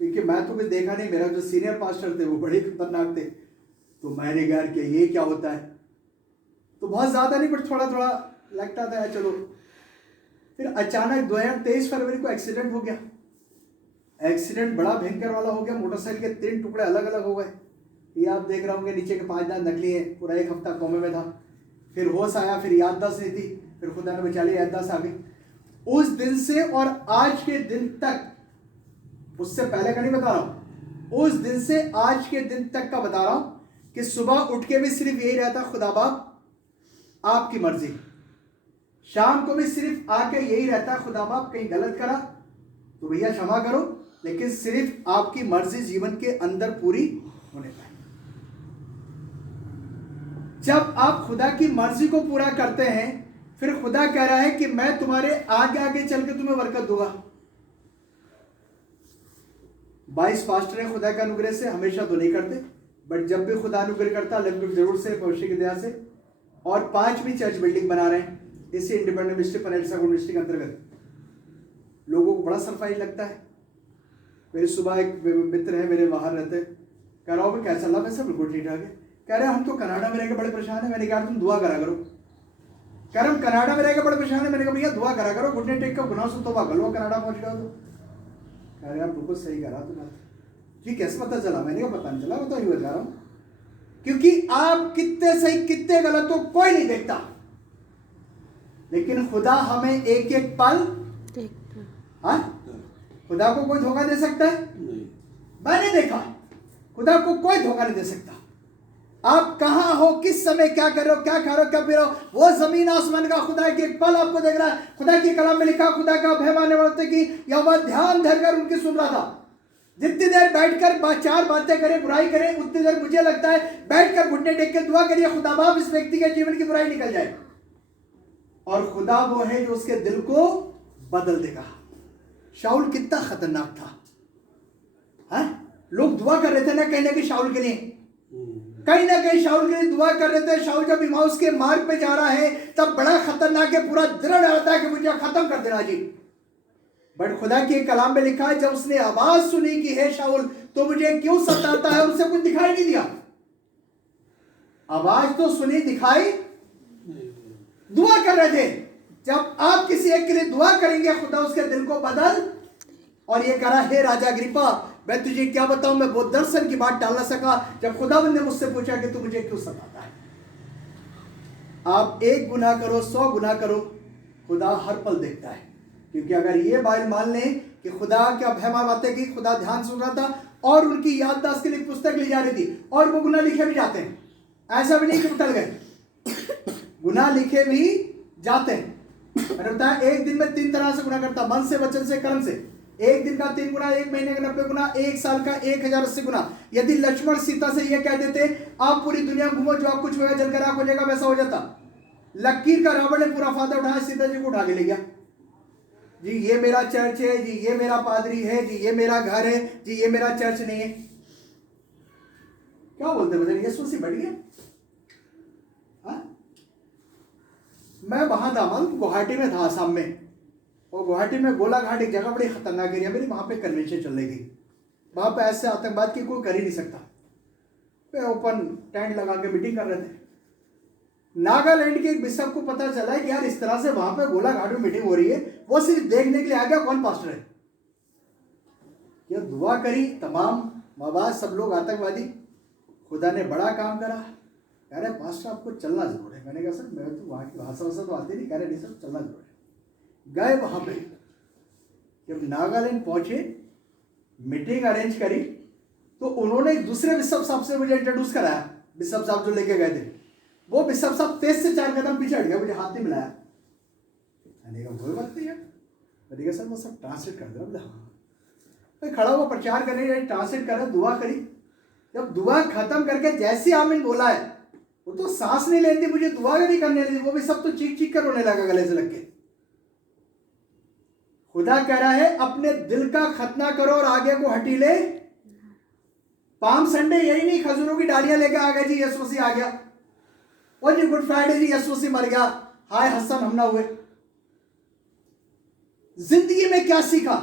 क्योंकि मैं तो कुछ देखा नहीं, मेरा जो सीनियर पास्टर थे वो बड़े खतरनाक थे। तो मैंने कहा कि ये क्या होता है, तो बहुत ज़्यादा नहीं बट थोड़ा थोड़ा लगता था चलो। फिर अचानक 2023 फरवरी को एक्सीडेंट हो गया। एक्सीडेंट बड़ा भयंकर वाला हो गया, मोटरसाइकिल के 3 टुकड़े अलग अलग हो गए। ये आप देख रहे होंगे, नीचे के 5 दांत नकली हैं, पूरा 1 हफ्ता कोमे में था। फिर होश आया, फिर याददाश्त नहीं थी, फिर खुदा ने बचा लिया, याददाश्त आ गई। उस दिन से और आज के दिन तक, उससे पहले का नहीं बता रहा हूं, उस दिन से आज के दिन तक का बता रहा हूं कि सुबह उठ के भी सिर्फ यही रहता, खुदा बाप आपकी मर्जी। शाम को भी सिर्फ आके यही रहता, खुदा बाप कहीं गलत करा तो भैया क्षमा करो, लेकिन सिर्फ आपकी मर्जी जीवन के अंदर पूरी होने पाए। जब आप खुदा की मर्जी को पूरा करते हैं, फिर खुदा कह रहा है कि मैं तुम्हारे आगे आगे चल के तुम्हें बरकत दूंगा। 22 पास्टर हैं खुदा के अनुग्रह से, हमेशा तो नहीं करते, बट जब भी खुदा अनुग्रह करता लगभग जरूर से, भविष्य की दया से। और 5वीं चर्च बिल्डिंग बना रहे हैं इसी इंडिपेंडेंट मिनिस्ट्री पनेलसा मिनिस्ट्री के अंतर्गत। लोगों को बड़ा सरप्राइज लगता है। मेरी सुबह एक मित्र है मेरे, बाहर रहते, कह रहा हूँ क्या चल रहा है? सब बिल्कुल ठीक ठाक है। कह रहे हम तो कनाडा में रहकर बड़े परेशान है। मैंने कहा तुम दुआ करा करो। कह रहे हम कनाडा में रहकर बड़े परेशान है। मैंने कहा भैया दुआ करा करो, घुटने टेक कर गुनाह से तौबा कर लो, कनाडा पहुंच गया तो। कह रहे आप बिल्कुल सही करा तुम बात। जी कैसे पता चला? मैंने कहा पता नहीं चला, मैं तो यूँ बता रहा हूँ, क्योंकि आप कितने सही कितने गलत हो कोई नहीं देखता, लेकिन खुदा हमें एक एक पल देखता। हाँ, खुदा को कोई धोखा दे सकता है? मैंने देखा, खुदा को कोई धोखा नहीं दे सकता। आप कहां हो, किस समय क्या कर रहे हो, क्या खा रहे हो, क्या पी रहे हो, वो जमीन आसमान का खुदा एक पल आपको देख रहा है। खुदा की कलाम में लिखा, खुदा का भय मानने वाले की यहोवा ध्यान धरकर उनकी सुन रहा था। जितनी देर बैठकर 4 बातें करें, बुराई करें, उतनी देर मुझे लगता है बैठकर घुटने टेक के दुआ करिए, खुदा बाप इस व्यक्ति के जीवन की बुराई निकल जाए। और खुदा वो है जो उसके दिल को बदल देगा। शाऊल कितना खतरनाक था, हाँ? लोग दुआ कर रहे थे ना कहीं शाऊल के लिए, कहीं ना कहीं शाऊल के लिए दुआ कर रहे थे। शाऊल जब इमाउस के मार्ग पे जा रहा है तब बड़ा खतरनाक है, पूरा दृढ़ रहता है कि मुझे खत्म कर देना जी। बट खुदा के कलाम में लिखा है जब उसने आवाज सुनी कि हे शाऊल तो मुझे क्यों सताता है, उसे कुछ दिखाई नहीं दिया। आवाज तो सुनी, दिखाई दुआ कर रहे थे। जब आप किसी एक के लिए दुआ करेंगे खुदा उसके दिल को बदल, और ये कह रहा हे राजा अग्रिप्पा मैं तुझे क्या बताऊं, मैं वो दर्शन की बात टाल ना सका जब खुदावंद ने मुझसे पूछा कि तू मुझे क्यों सताता है। आप 1 गुनाह करो 100 गुनाह करो, खुदा हर पल देखता है। क्योंकि अगर ये बात मान लें कि खुदा क्या भयमा बातें की, खुदा ध्यान सुन रहा था और उनकी याददाश्त के लिए पुस्तक ली जा रही थी और वो गुनाह लिखे भी जाते हैं, ऐसा भी नहीं कि उठल गए, गुनाह लिखे भी जाते हैं। मैंने बताया 1 दिन में 3 तरह से गुनाह करता, मन से, वचन से, कर्म से। 1 दिन का 3 गुना, 1 महीने का 90 गुना, 1 साल का 1080 गुना। यदि लक्ष्मण सीता से ये कह देते आप पूरी दुनिया घूमो जो आप कुछ होगा जलकर आग हो जाएगा, वैसा हो जाता। लकीर का रावण ने पूरा फायदा उठाया, सीता जी को उठा के ले गया। जी ये मेरा चर्च है, जी ये मेरा पादरी है, जी ये मेरा घर है, जी ये मेरा चर्च नहीं है। क्या बोलते हैं यीशु मसीह बढ़ गया? मैं वहां था गुवाहाटी में था, आसाम में, और गुवाहाटी में गोलाघाट एक जगह बड़ी खतरनाक एरिया मेरी, वहां पे कन्वेंशन चल रही थी। वहां पे ऐसे आतंकवाद की कोई कर ही नहीं सकता। पे ओपन टेंट लगा के मीटिंग कर रहे थे। नागालैंड के एक बिशप को पता चला है कि यार इस तरह से वहां पे गोलाघाट में मीटिंग हो रही है, वो सिर्फ देखने के लिए आ गया कौन पास्टर है। यह दुआ करी तमाम मवाद, सब लोग आतंकवादी। खुदा ने बड़ा काम करा। कह रहे पास्टर आपको चलना जरूर है। मैंने कहा सर मैं तो वहाँ की भाषा तो आती नहीं। कह रहे नहीं सर चलना जरूर है। गए वहाँ पे, जब नागालैंड पहुंचे, मीटिंग अरेंज करी, तो उन्होंने एक दूसरे बिशप साहब से मुझे इंट्रोड्यूस कराया। बिशप साहब जो लेके गए थे, वो बिशप साहब 3 से 4 कदम पीछे हट गया, मुझे हाथ नहीं मिलाया। मैंने कहा कोई बात नहीं है। मैंने कहा सर वो सब ट्रांसलेट कर दो। बोले हाँ। खड़ा हुआ प्रचार करने, ट्रांसलेट कर रहा, दुआ करी। जब दुआ खत्म करके जैसे आमीन बोला है, वो तो सांस नहीं लेती, मुझे दुआ भी नहीं करने दी। वो भी सब तो चीख चीख कर रोने लगा गले से लग के। खुदा कह रहा है अपने दिल का खतना करो और आगे को हटीले। पाम संडे यही नहीं, खजूरों की डालियां लेकर आ गए जी यीशु मसीह आ गया, और जी गुड फ्राइडे जी यीशु मसीह मर गया, हाय हसन हम ना हुए। जिंदगी में क्या सीखा?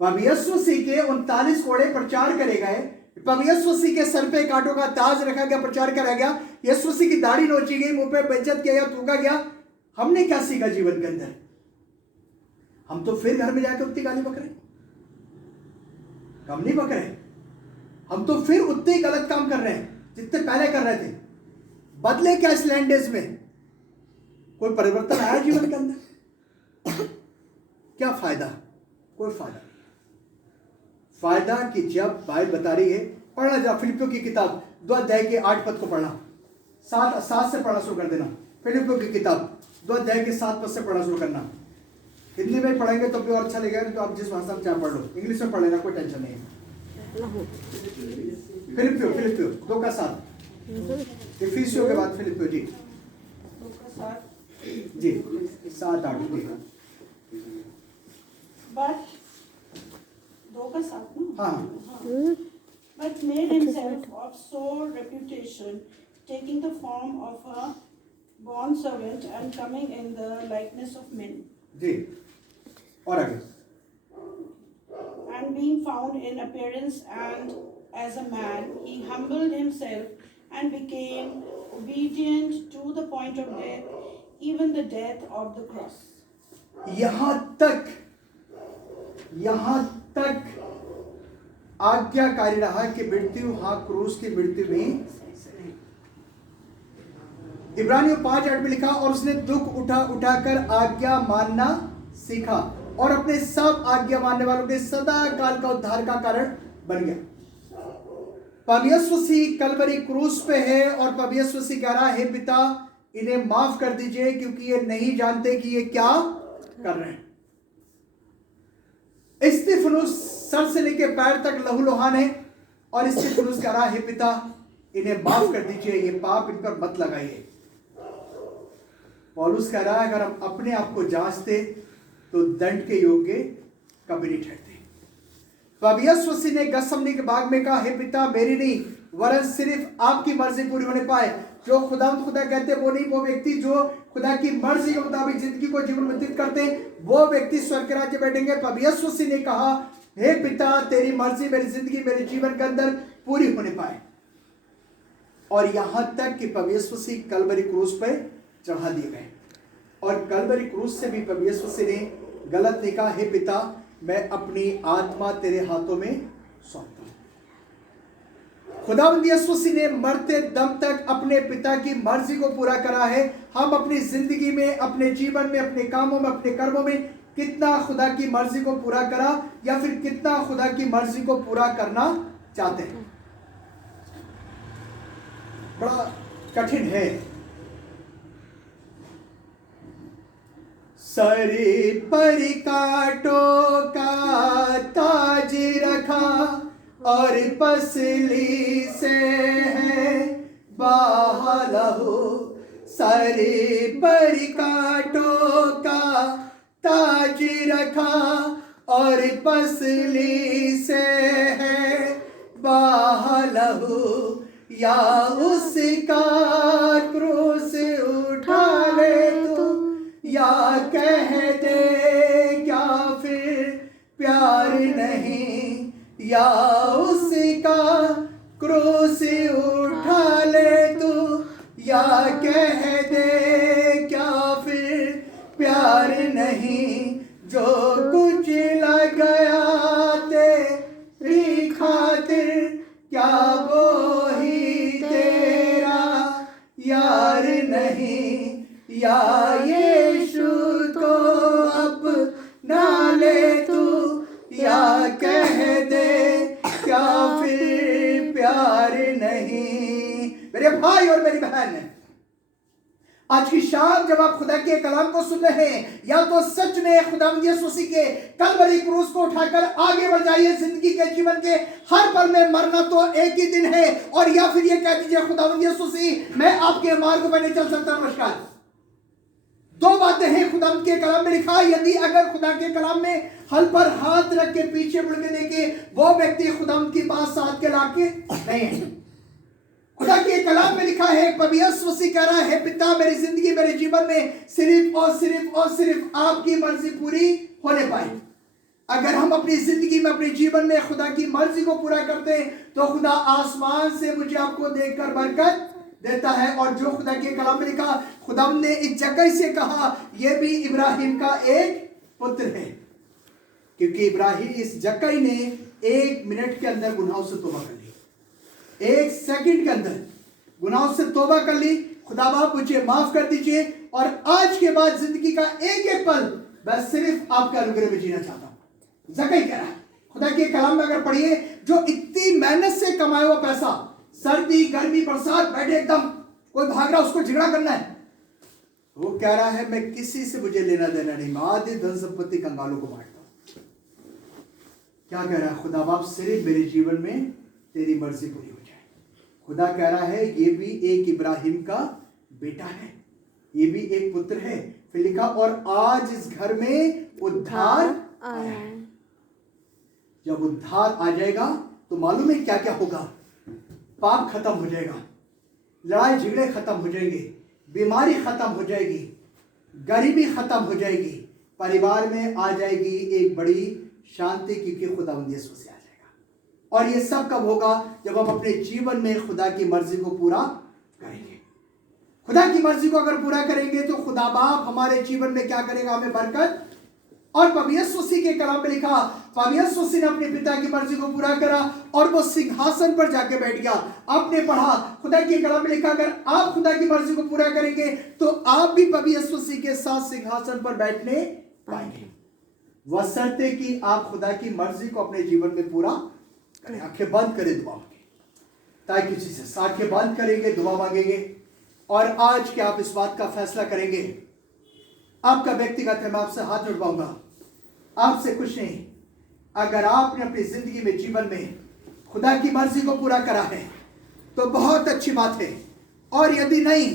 पवियस्व मसीह के 39 कोड़े प्रचार करे गए, पवियस्व मसीह के सर पे कांटों का ताज रखा गया, प्रचार करा गया, यीशु मसीह की दाढ़ी नोची गई, मुंह पे बेइज्जत किया गया, थूका गया। हमने क्या सीखा जीवन के अंदर? हम तो फिर घर में जाकर उतनी गाली बक रहे, हम नहीं बक रहे, हम तो फिर उतने ही गलत काम कर रहे हैं जितने पहले कर रहे थे। बदले क्या इस लैंड डेज में? कोई परिवर्तन आया जीवन के अंदर? क्या फायदा? कोई फायदा। फायदा कि जब बाइबल बता रही है, पढ़ना जा फिलिपियों की किताब 2 अध्याय के 8 पद को पढ़ना, 7 से पढ़ना शुरू कर देना। फिलिपियों की किताब 2 अध्याय के 7 पद से पढ़ना शुरू करना। हिंदी में पढ़ेंगे तो भी और अच्छा लगेगा, तो आप जिस भाषा में चाहे पढ़ लो, इंग्लिश में पढ़ लेना, कोई टेंशन नहीं है। फिलिपियो 2 का 7, इफिसियों के बाद फिलिपियो जी 7-8 जी। But 2 का 7 ना? हाँ। But made himself of sore reputation, taking the form of a bondservant and coming in the likeness of men. जी, और आगे। And being found in appearance and as a man, he humbled himself and became obedient to the point of death, even the death of the cross. यहाँ तक आज्ञाकारी रहा कि मृत्यु, हाँ क्रूस की मृत्यु में। इब्रानियों 5:8 में लिखा, और उसने दुख उठाकर आज्ञा मानना सीखा और अपने सब आज्ञा मानने वालों के सदा काल का उद्धार का कारण बन गया। पवियस्व मसीह कलवरी क्रूस पे है और पवियस्व मसीह कह रहा है, हे पिता इन्हें माफ कर दीजिए क्योंकि ये नहीं जानते कि ये क्या कर रहे हैं। स्तिफनुस सर से लेकर पैर तक लहूलुहान है और स्तिफनुस कह रहा है, हे पिता इन्हें माफ कर दीजिए, ये पाप इन पर मत लगाइए। पौलुस कह रहा है, अगर हम अपने आप को जांचते तो दंड के योग्य कभी नहीं ठहरते। पवियस्व मसीह ने गतसमनी के बाग में कहा, हे पिता मेरी नहीं वरन सिर्फ आपकी मर्जी पूरी होने पाए। जो खुदा कहते वो नहीं, वो व्यक्ति जो खुदा की मर्जी के मुताबिक जिंदगी को जीवन व्यतीत करते हैं, वो व्यक्ति स्वर्ग के राज्य बैठेंगे। पवियस्व मसीह ने कहा, हे पिता तेरी मर्जी मेरी जिंदगी मेरे जीवन के अंदर पूरी होने पाए। और यहां तक कि पवियस्व मसीह कलवरी क्रूस पर चढ़ा दिए गए और कलवरी क्रूस से भी पवियस्व मसीह ने गलत नहीं कहा, हे पिता मैं अपनी आत्मा तेरे हाथों में सौंपता हूं। खुदावंद यीशु मसीह ने मरते दम तक अपने पिता की मर्जी को पूरा करा है। हम अपनी जिंदगी में, अपने जीवन में, अपने कामों में, अपने कर्मों में कितना खुदा की मर्जी को पूरा करा या फिर कितना खुदा की मर्जी को पूरा करना चाहते हैं, बड़ा कठिन है। सरे पर कांटों का ताज रखा और पसली से है बहा लहू। सरे पर कांटों का ताज रखा और पसली से है बहा लहू। या उसका क्रूस उठा ले तू, या कह दे क्या फिर प्यार नहीं। या उसका क्रूस उठा ले तू, या कह दे क्या फिर प्यार नहीं। जो कुछ लग गया तेरी खातिर क्या वो ही तेरा यार नहीं। या यीशु को अपना ले तू, या कह दे क्या फिर प्यार नहीं। मेरे भाई और मेरी बहन, आज की शाम जब आप खुदा के कलाम को सुन रहे हैं, या तो सच में खुदावंद यीशु मसीह के कलवरी क्रूस को उठाकर आगे बढ़ जाइए। जिंदगी के जीवन के हर पल में मरना तो एक ही दिन है, और या फिर ये कह दीजिए खुदावंद यीशु मसीह मैं आपके मार्ग पर नहीं चल सकता। नमस्कार। दो बातें हैं खुदावंद के कलाम में लिखा, यदि अगर खुदा के कलाम में हल पर हाथ रख के पीछे मुड़ के देखे, वो व्यक्ति खुदावंद की बात साथ के लाके नहीं है। खुदा के कलाम में लिखा है, पवियस्व मसीह कह रहा है, पिता मेरी जिंदगी मेरे जीवन में सिर्फ और सिर्फ और सिर्फ आपकी मर्जी पूरी होने पाए। अगर हम अपनी जिंदगी में अपने जीवन में खुदा की मर्जी को पूरा करते हैं तो खुदा आसमान से मुझे आपको देखकर बरकत देता है। और जो खुदा के कलाम में लिखा, खुदा ने इस जगह से कहा यह भी इब्राहिम का एक पुत्र है, क्योंकि इब्राहिम इस जगह ने 1 मिनट के अंदर गुनाहों से तौबा कर ली, 1 सेकंड के अंदर गुनाहों से तौबा कर ली। खुदा बाप मुझे माफ कर दीजिए, और आज के बाद जिंदगी का एक एक पल मैं सिर्फ आपका अनुग्रह में जीना चाहता हूं। जकई कह रहा है, खुदा के कलाम में अगर पढ़िए, जो इतनी मेहनत से कमाया हुआ पैसा, सर्दी गर्मी बरसात बैठे एकदम कोई भाग रहा उसको झगड़ा करना है, वो कह रहा है मैं किसी से मुझे लेना देना नहीं, मैं आधी धन संपत्ति कंगालों को बांटता हूं। क्या कह रहा है खुदा बाप, सिर्फ मेरे जीवन में तेरी मर्जी पूरी हो जाए। खुदा कह रहा है ये भी एक इब्राहिम का बेटा है, ये भी एक पुत्र है। फिर लिखा और आज इस घर में उद्धार आया है। जब उद्धार आ जाएगा तो मालूम है क्या क्या होगा, पाप खत्म हो जाएगा, लड़ाई झगड़े खत्म हो जाएंगे, बीमारी खत्म हो जाएगी, गरीबी खत्म हो जाएगी, परिवार में आ जाएगी एक बड़ी शांति, क्योंकि खुदावंद यीशु से आ जाएगा। और ये सब कब होगा, जब हम अपने जीवन में खुदा की मर्जी को पूरा करेंगे। खुदा की मर्जी को अगर पूरा करेंगे तो खुदा बाप हमारे जीवन में क्या करेगा, हमें बरकत। और पवित्र मसीह के कलाम में लिखा, पवित्र मसीह ने अपने पिता की मर्जी को पूरा करा और वो सिंहासन पर जाके बैठ गया। आपने पढ़ा खुदा के कलाम में लिखा, अगर आप खुदा की मर्जी को पूरा करेंगे तो आप भी पवित्र मसीह के साथ सिंहासन पर बैठने पाएंगे, बशर्ते कि आप खुदा की मर्जी को अपने जीवन में पूरा करें। आंखें बंद करें, दुआ मांगे, ताकि जीसस आंखें बंद करेंगे, दुआ मांगेंगे, और आज के आप इस बात का फैसला करेंगे। आपका व्यक्तिगत है, मैं आपसे हाथ उठवाऊंगा, आपसे कुछ नहीं। अगर आपने अपनी जिंदगी में जीवन में खुदा की मर्जी को पूरा करा है तो बहुत अच्छी बात है, और यदि नहीं,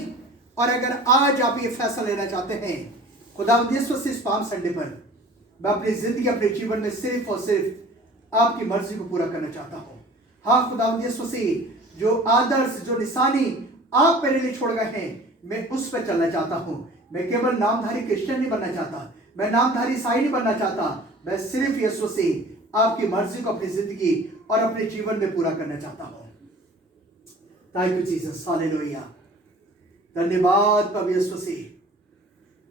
और अगर आज आप ये फैसला लेना चाहते हैं, खुदावंद यीशु से इस पाम संडे पर मैं अपनी जिंदगी अपने जीवन में सिर्फ और सिर्फ आपकी मर्जी को पूरा करना चाहता हूं। हाँ खुदावंद यीशु से जो आदर्श, जो निशानी आप मेरे लिए छोड़ गए हैं, मैं उस पर चलना चाहता हूं। मैं केवल नामधारी क्रिश्चियन नहीं बनना चाहता, मैं नामधारी ईसाई नहीं बनना चाहता, मैं सिर्फ यीशु से आपकी मर्जी को अपनी जिंदगी और अपने जीवन में पूरा करना चाहता हूं। थैंक यू जीसस, हालेलुया, धन्यवाद प्रभु यीशु से,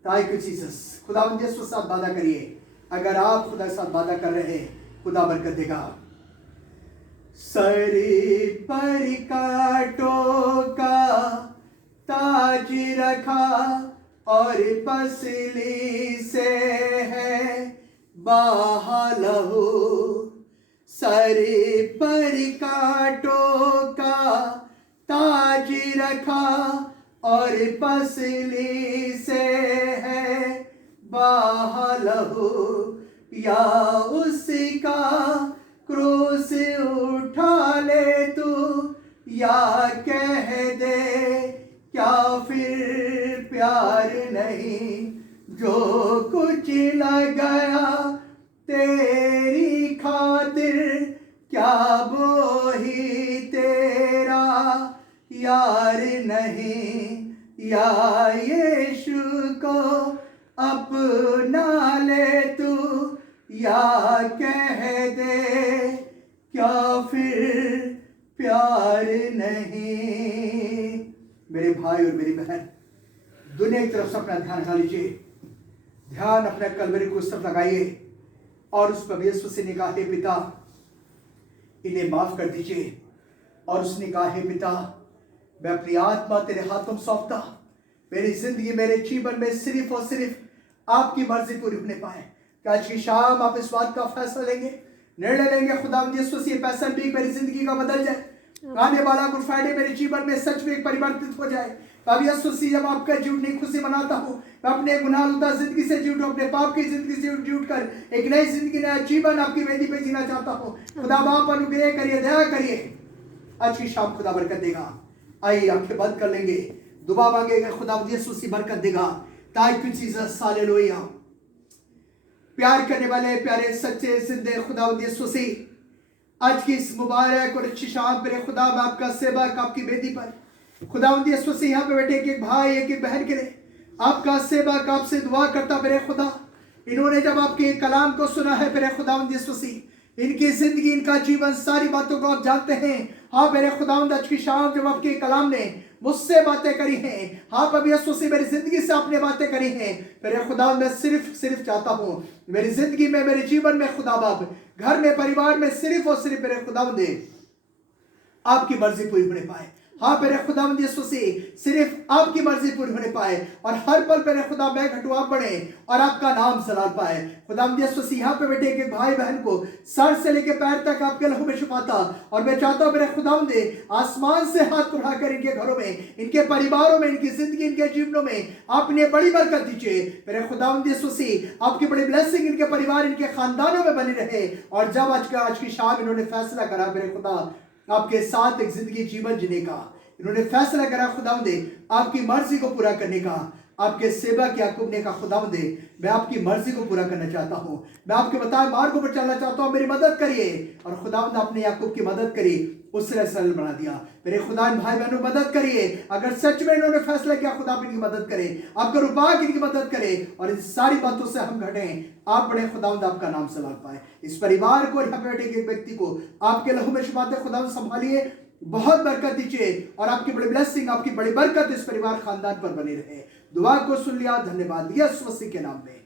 थैंक यू जीसस। खुदावंद यीशु के साथ वादा करिए, अगर आप खुदा के साथ वादा कर रहे हैं, खुदा बरकत देगा। सर पर कांटों का ताज रखा और पसली से है बहा लहू, सर पर कांटों का ताज रखा और पसली से है बहा लहू, या उसका क्रूस उठा ले तू, या कह दे क्या फिर प्यार नहीं, जो कुछ लगाया तेरी खातिर, क्या वो ही तेरा यार नहीं, या यीशु को अपना ले तू, या कह दे क्या फिर प्यार नहीं। मेरे भाई और मेरी बहन, दुनिया की तरफ से अपना ध्यान हटा लीजिए, ध्यान अपने कलवरी को उस तरफ लगाइए और उस पर यीशु से निकाह, हे पिता इन्हें माफ कर दीजिए। और उसने कहा, हे पिता मैं अपनी आत्मा तेरे हाथों में सौंपता, मेरी जिंदगी मेरे जीवन में सिर्फ और सिर्फ आपकी मर्जी पूरी होने पाए। कि आज की शाम आप इस बात का फैसला लेंगे, निर्णय लेंगे, खुदावंद यीशु से पैसन भी मेरी जिंदगी का बदल जाए, आने वाला गुड फ्राइडे मेरे जीवन में सच में परिवर्तित हो जाए। अब यीशु से जब आपका झूठनी खुशी मनाता हूँ, मैं अपने गुनाहगार जिंदगी से झूठ, अपने पाप की जिंदगी से झूठ कर एक नई जिंदगी, नया जीवन आपकी वेदी पे जीना चाहता हूँ। खुदा बाप अनुग्रह करिए, दया करिए, आज की शाम खुदा बरकत देगा। आइए आंखें बंद कर लेंगे, दुआ मांगेगा, खुदावंद यीशु से बरकत देगा। Thank you Jesus, hallelujah. प्यार करने वाले प्यारे सच्चे जिंदे खुदावंद यीशु से, आज की इस मुबारक और अच्छी शाम पर खुदा मैं आपका सेवक आपकी वेदी पर, खुदावंद यीशु से यहाँ पे बैठे एक एक भाई एक एक बहन के लिए आपका सेवक आपसे दुआ करता मेरे खुदा, इन्होंने जब आपके कलाम को सुना है मेरे खुदावंद यीशु मसीह, इनकी जिंदगी, इनका जीवन, सारी बातों को आप जानते हैं। हाँ मेरे खुदावंद, आज की शाम जब आपके कलाम ने मुझसे बातें करी हैं, हाँ प्रभु यीशु मसीह मेरी जिंदगी से आपने बातें करी हैं, मेरे खुदावंद मैं सिर्फ चाहता हूँ मेरी जिंदगी में, मेरे जीवन में खुदा बाप, घर में, परिवार में सिर्फ और सिर्फ मेरे खुदावंद आपकी मर्जी पूरी होने पाए। हाँ मेरे खुदावंद यीशु मसीह, सिर्फ आपकी मर्जी पूरी होने पाए और हर पल मेरे खुदा मैं घटू आप बढ़े और आपका नाम सलाल पाए। खुदावंद यीशु मसीह, यहाँ पे बैठे एक भाई बहन को सर से लेकर पैर तक आपके लहू में छुपाता, और मैं चाहता हूँ मेरे खुदावंद आसमान से हाथ उठाकर इनके घरों में, इनके परिवारों में, इनकी जिंदगी, इनके जीवनों में आपने बड़ी बरकत दीजिए। मेरे खुदावंद यीशु मसीह, आपकी बड़ी ब्लेसिंग इनके परिवार, इनके खानदानों में बनी रहे। और जब आज की शाम इन्होंने फैसला करा मेरे खुदा आपके साथ एक जिंदगी जीवन जीने का, इन्होंने फैसला करा खुदावंद आपकी मर्जी को पूरा करने का, आपके सेवा के याकूब ने कहा खुदावंद मैं आपकी मर्जी को पूरा करना चाहता हूं, मैं आपके बताए मार्गों पर चलना चाहता हूं, मेरी मदद करिए। और खुदावंद आपने याकूब की मदद करी, उससे सरल बना दिया। मेरे खुदा भाई बहनों मदद करिए, अगर सच में इन्होंने फैसला किया खुदा इनकी मदद करे, आपका रुपा इनकी मदद करे और इन सारी बातों से हम घटे, आप बड़े खुदावंद आपका नाम सलाल पाए। इस परिवार को, यहाँ पे बैठे एक व्यक्ति को आपके लहू में छुपाते खुदावंद संभालिए, बहुत बरकत दीजिए और आपकी बड़ी ब्लेसिंग, आपकी बड़ी बरकत इस परिवार खानदान पर बनी रहे। दुआ को सुन लिया, धन्यवाद यीशु मसीह के नाम में।